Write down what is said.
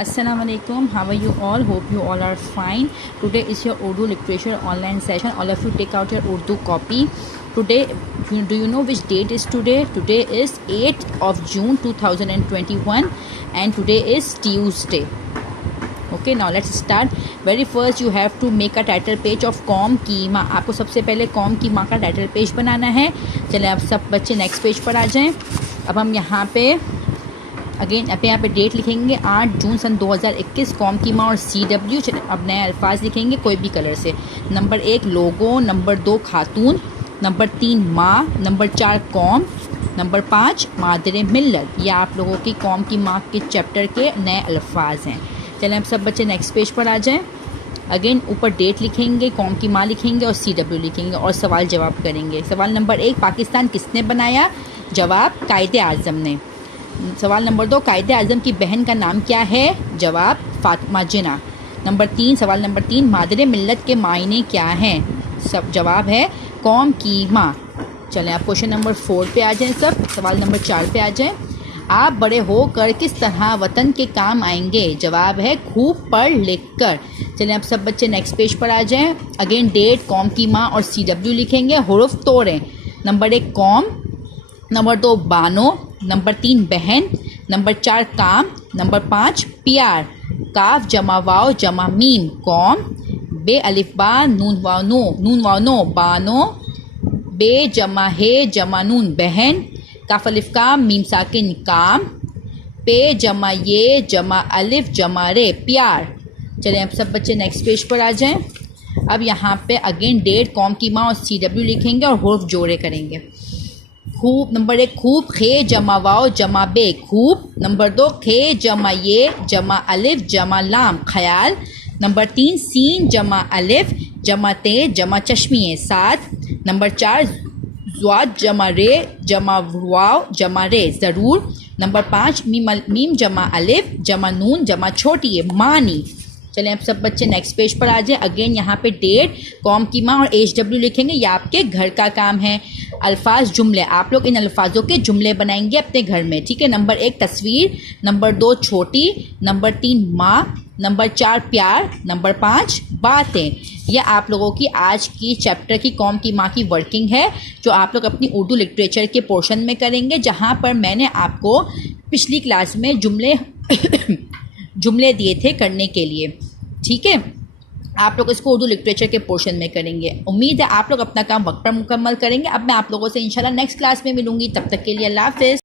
Assalamualaikum. How are you all? Hope you all are fine. Today is your Urdu literature online session. All of you take out your Urdu copy. Today, do you know which date is today? Today is 8th of June 2021 and today is Tuesday. Okay, now let's start. Very first you have to make a title page of com की माँ. आपको सबसे पहले com की माँ का title page बनाना है. चले अब सब बच्चे नेक्स्ट पेज पर आ जाएं. अब हम यहाँ पे अगेन यहाँ पे डेट लिखेंगे 8 जून सन 2021. कॉम की माँ और CW. अब नए अल्फाज लिखेंगे कोई भी कलर से. नंबर 1 लोगो, नंबर 2 खातून, नंबर 3 माँ, नंबर 4 कौम, नंबर 5 मादरे मिल्लत. ये आप लोगों की कौम की माँ के चैप्टर के नए अल्फाज हैं. चलें अब सब बच्चे नेक्स्ट पेज पर आ जाएं. अगेन ऊपर डेट लिखेंगे, कौम की माँ लिखेंगे और CW लिखेंगे और सवाल जवाब करेंगे. सवाल नंबर 1 पाकिस्तान किसने बनाया? जवाब कायदे आज़म ने. सवाल नंबर 2 कायदे आज़म की बहन का नाम क्या है? जवाब फातिमा जिन्ना. सवाल नंबर 3 मादरे मिल्लत के मायने क्या हैं? सब जवाब है कौम की माँ. चलें आप क्वेश्चन नंबर 4 पे आ जाएं. सब सवाल नंबर 4 पे आ जाएं. आप बड़े होकर किस तरह वतन के काम आएंगे? जवाब है खूब पढ़ लिख कर. चलें अब सब बच्चे नेक्स्ट पेज पर आ जाएं. अगेन डेट, कौम की माँ और CW लिखेंगे. हुरूफ तोड़ें. नंबर 1 कौम, नंबर 2 बानो, नंबर 3 बहन, नंबर 4 काम, नंबर 5 प्यार. काफ जमा वाव जमा मीम कौम, बे अलिफ बा नून वाव नो बानो, बे जमा हे जमा नून बहन, काफ अलिफ काम मीम साकिन काम, पे जमा ये जमा अलिफ जमा रे प्यार. चलें अब सब बच्चे नेक्स्ट पेज पर आ जाएं. अब यहाँ पे अगेन डेट, कौम की माँ और CW लिखेंगे और हुर्फ जोड़े करेंगे. खूब नंबर 1 खूब, खे जमा वाव जमा बे खूब. नंबर 2 खे जमा ये जमा अलिफ जमा लाम ख्याल. नंबर 3 सीन जमा अलिफ जमा ते जमा चश्मिए साथ. नंबर 4 ज़्वाद जमा रे जमा वाव जमा रे ज़रूर. नंबर 5 मीम जमा अलिफ जमा नून जमा छोटी है मानी. चलें अब सब बच्चे नेक्स्ट पेज पर आ जाएं. अगेन यहाँ पे डेट, कौम की माँ और HW लिखेंगे. ये आपके घर का काम है. अल्फाज जुमले, आप लोग इन अल्फाजों के जुमले बनाएंगे अपने घर में. ठीक है. नंबर 1 तस्वीर, नंबर 2 छोटी, नंबर 3 माँ, नंबर 4 प्यार, नंबर 5 बातें. यह आप लोगों की आज की चैप्टर की कौम की माँ की वर्किंग है जो आप लोग अपनी उर्दू लिटरेचर के पोर्शन में करेंगे, जहाँ पर मैंने आपको पिछली क्लास में जुमले दिए थे करने के लिए. ठीक है. आप लोग इसको उर्दू लिटरेचर के पोर्शन में करेंगे. उम्मीद है आप लोग अपना काम वक्त पर मुकम्मल करेंगे. अब मैं आप लोगों से इंशाल्लाह नेक्स्ट क्लास में मिलूंगी. तब तक के लिए अल्लाह हाफ़िज़.